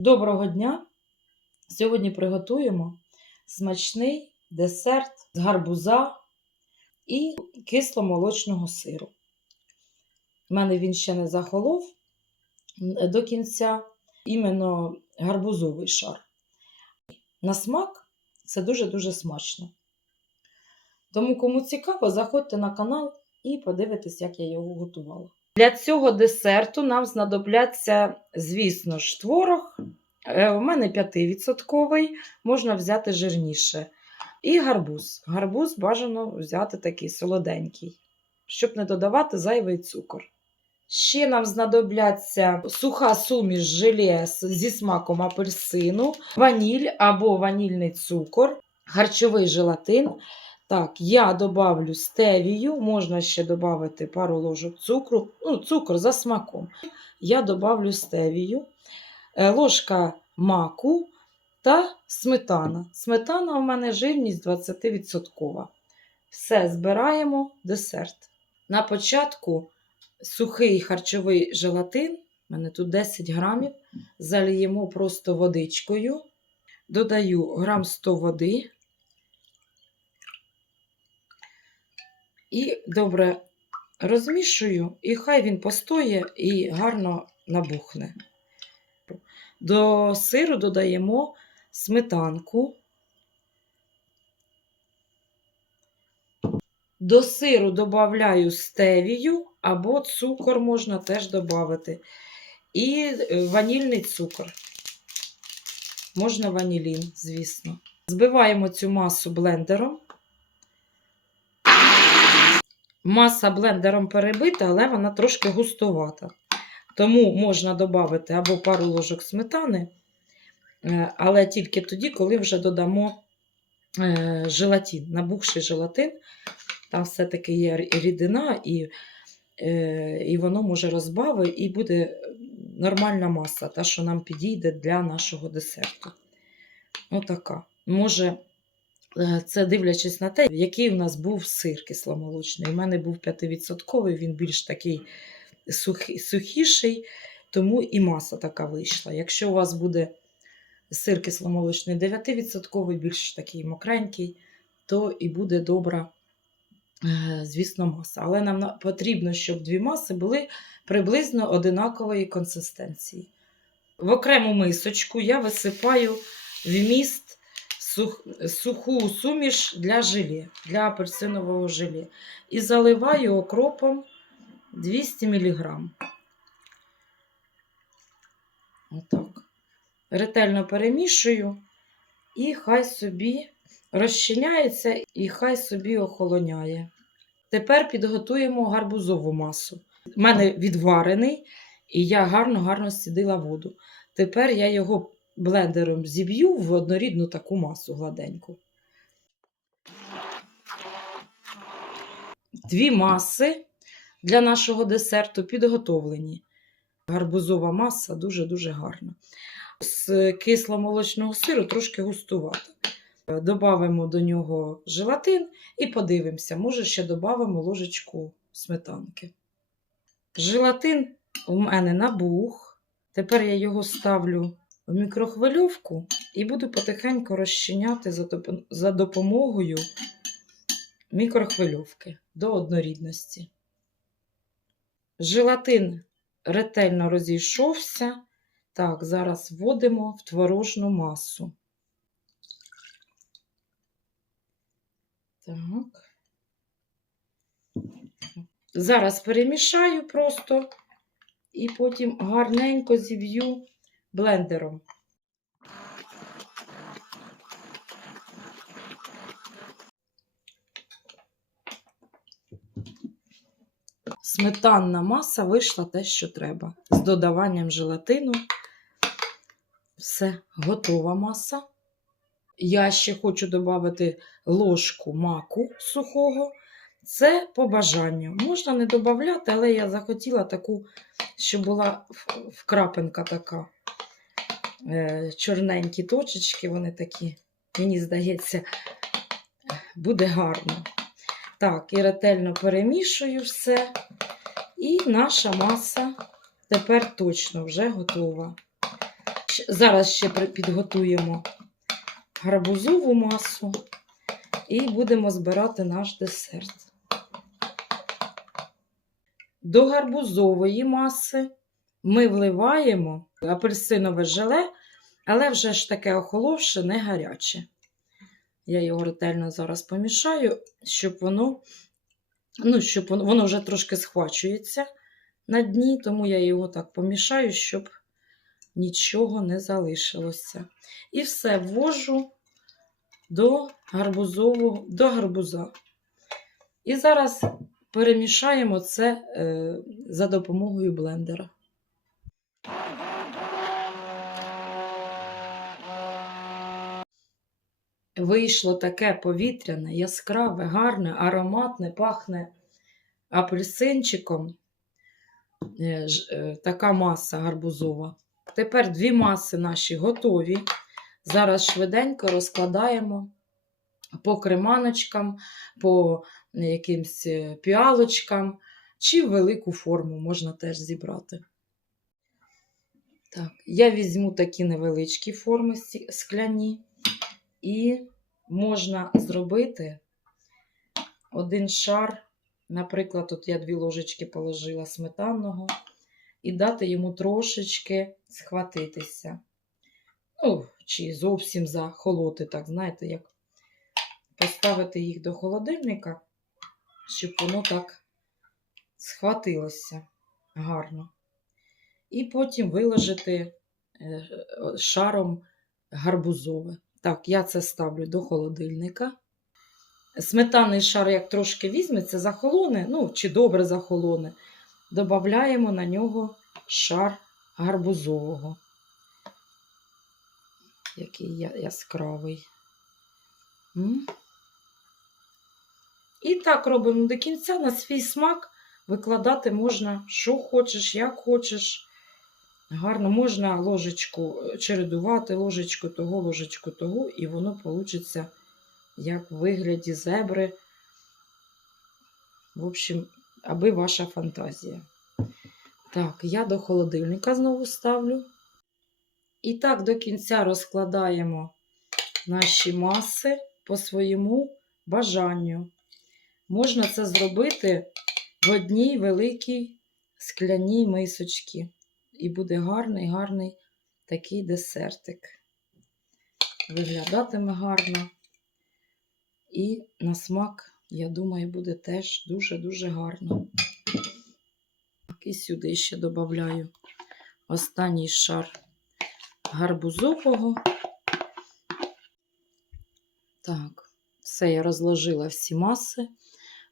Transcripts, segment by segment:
Доброго дня! Сьогодні приготуємо смачний десерт з гарбуза і кисломолочного сиру. У мене він ще не захолов до кінця, іменно гарбузовий шар. На смак це дуже-дуже смачно. Тому, кому цікаво, заходьте на канал і подивитесь, як я його готувала. Для цього десерту нам знадобляться, звісно ж, творог. Е, У мене 5%, можна взяти жирніше. І гарбуз. Гарбуз бажано взяти такий солоденький, щоб не додавати зайвий цукор. Ще нам знадобляться суха суміш желе зі смаком апельсину, ваніль або ванільний цукор, харчовий желатин. Так, я добавлю стевію, можна ще додати пару ложок цукру, ну, цукор за смаком. Я добавлю стевію, е, ложка маку та сметана. Сметана у мене жирність 20%. Все, збираємо десерт. На початку сухий харчовий желатин, у мене тут 10 грамів, заліємо просто водичкою. Додаю грам 100 води. І добре розмішую, і хай він постоє і гарно набухне. До сиру додаємо сметанку. До сиру додаю стевію або цукор можна теж додати. І е, ванільний цукор. Можна ванілін, звісно. Збиваємо цю масу блендером. Маса блендером перебита, але вона трошки густовата. Тому можна додати або пару ложок сметани, е, але тільки тоді, коли вже додамо е, желатин, набухший желатин. Там все-таки є рідина, і, е, і воно може розбавити, і буде нормальна маса, та, що нам підійде для нашого десерту. Отака. Може, Це дивлячись на те, який у нас був сир кисломолочний. У мене був 5%, він більш такий сухий, сухіший, тому і маса така вийшла. Якщо у вас буде сир кисломолочний 9%, більш такий мокренький, то і буде добра, е, звісно, маса. Але нам потрібно, щоб дві маси були приблизно одинакової консистенції. В окрему мисочку я висипаю вміст сух, суху суміш для желе, для апельсинового желе. І заливаю окропом 200 мг. Отак. Ретельно перемішую, і хай собі розчиняється, і хай собі охолоняє. Тепер підготуємо гарбузову масу. У мене відварений, і я гарно-гарно стідила воду. Тепер я його блендером зіб'ю в однорідну таку масу гладеньку. Дві маси для нашого десерту підготовлені. Гарбузова маса дуже-дуже гарна. З кисломолочного сиру трошки густувата. Добавимо до нього желатин і подивимося, може ще додамо ложечку сметанки. Желатин у мене набух. Тепер я його ставлю в мікрохвильовку і буду потихеньку розчиняти за допомогою мікрохвильовки до однорідності. Желатин ретельно розійшовся. Так, зараз вводимо в творожну масу. Так. Зараз перемішаю просто і потім гарненько зів'ю блендером. Сметанна маса вийшла те, що треба. З додаванням желатину. Все, готова маса. Я ще хочу додати ложку маку сухого. Це по бажанню. Можна не додати, але я захотіла таку, щоб була вкрапинка така. Е, Чорненькі точечки, вони такі, мені здається, буде гарно. Так, і ретельно перемішую все. І наша маса тепер точно вже готова. Зараз ще підготуємо гарбузову масу і будемо збирати наш десерт. До гарбузової маси ми вливаємо апельсинове желе, але вже ж таке охоловше, не гаряче. Я його ретельно зараз помішаю, щоб воно, ну, щоб воно, воно вже трошки схвачується на дні, тому я його так помішаю, щоб нічого не залишилося. І все ввожу до гарбузового, до гарбуза. І зараз перемішаємо це е, за допомогою блендера. Вийшло таке повітряне, яскраве, гарне, ароматне, пахне апельсинчиком. Е, е, Така маса гарбузова. Тепер дві маси наші готові. Зараз швиденько розкладаємо по креманочкам, по якимсь е, піалочкам, чи велику форму можна теж зібрати. Так, я візьму такі невеличкі форми скляні, і можна зробити один шар. Наприклад, от я дві ложечки положила сметанного, і дати йому трошечки схватитися. Ну, чи зовсім захолоти, так, знаєте, як поставити їх до холодильника, щоб воно так схватилося гарно. І потім виложити е, шаром гарбузове. Так, я це ставлю до холодильника. Сметанний шар, як трошки візьметься, захолоне, ну, чи добре захолоне, додаємо на нього шар гарбузового. Який яскравий. І так робимо до кінця на свій смак. Викладати можна, що хочеш, як хочеш. Гарно можна ложечку е, чередувати, ложечку того, ложечку того, і воно вийде як в вигляді зебри. В общем, аби ваша фантазія. Так, я до холодильника знову ставлю. І так до кінця розкладаємо наші маси по своєму бажанню. Можна це зробити в одній великій скляній мисочці. І буде гарний, гарний такий десертик. Виглядатиме гарно. І на смак, я думаю, буде теж дуже-дуже гарно. І сюди ще додаю останній шар гарбузового. Так, все, я розложила всі маси.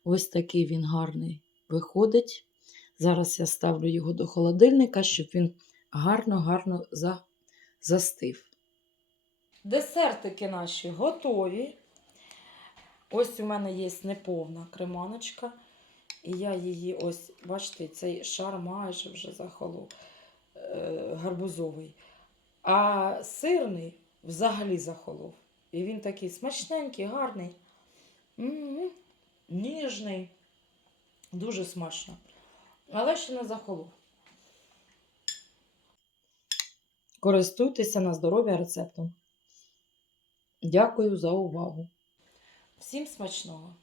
Ось такий він гарний виходить. Зараз я ставлю його до холодильника, щоб він гарно-гарно за... застив. Десертики наші готові. Ось у мене є неповна креманочка. І я її ось, бачите, цей шар майже вже захолов е, гарбузовий. А сирний взагалі захолов. І він такий смачненький, гарний, М, ніжний, дуже смачно. Але ще не захолов. Користуйтеся на здоров'я рецептом. Дякую за увагу. Всім смачного!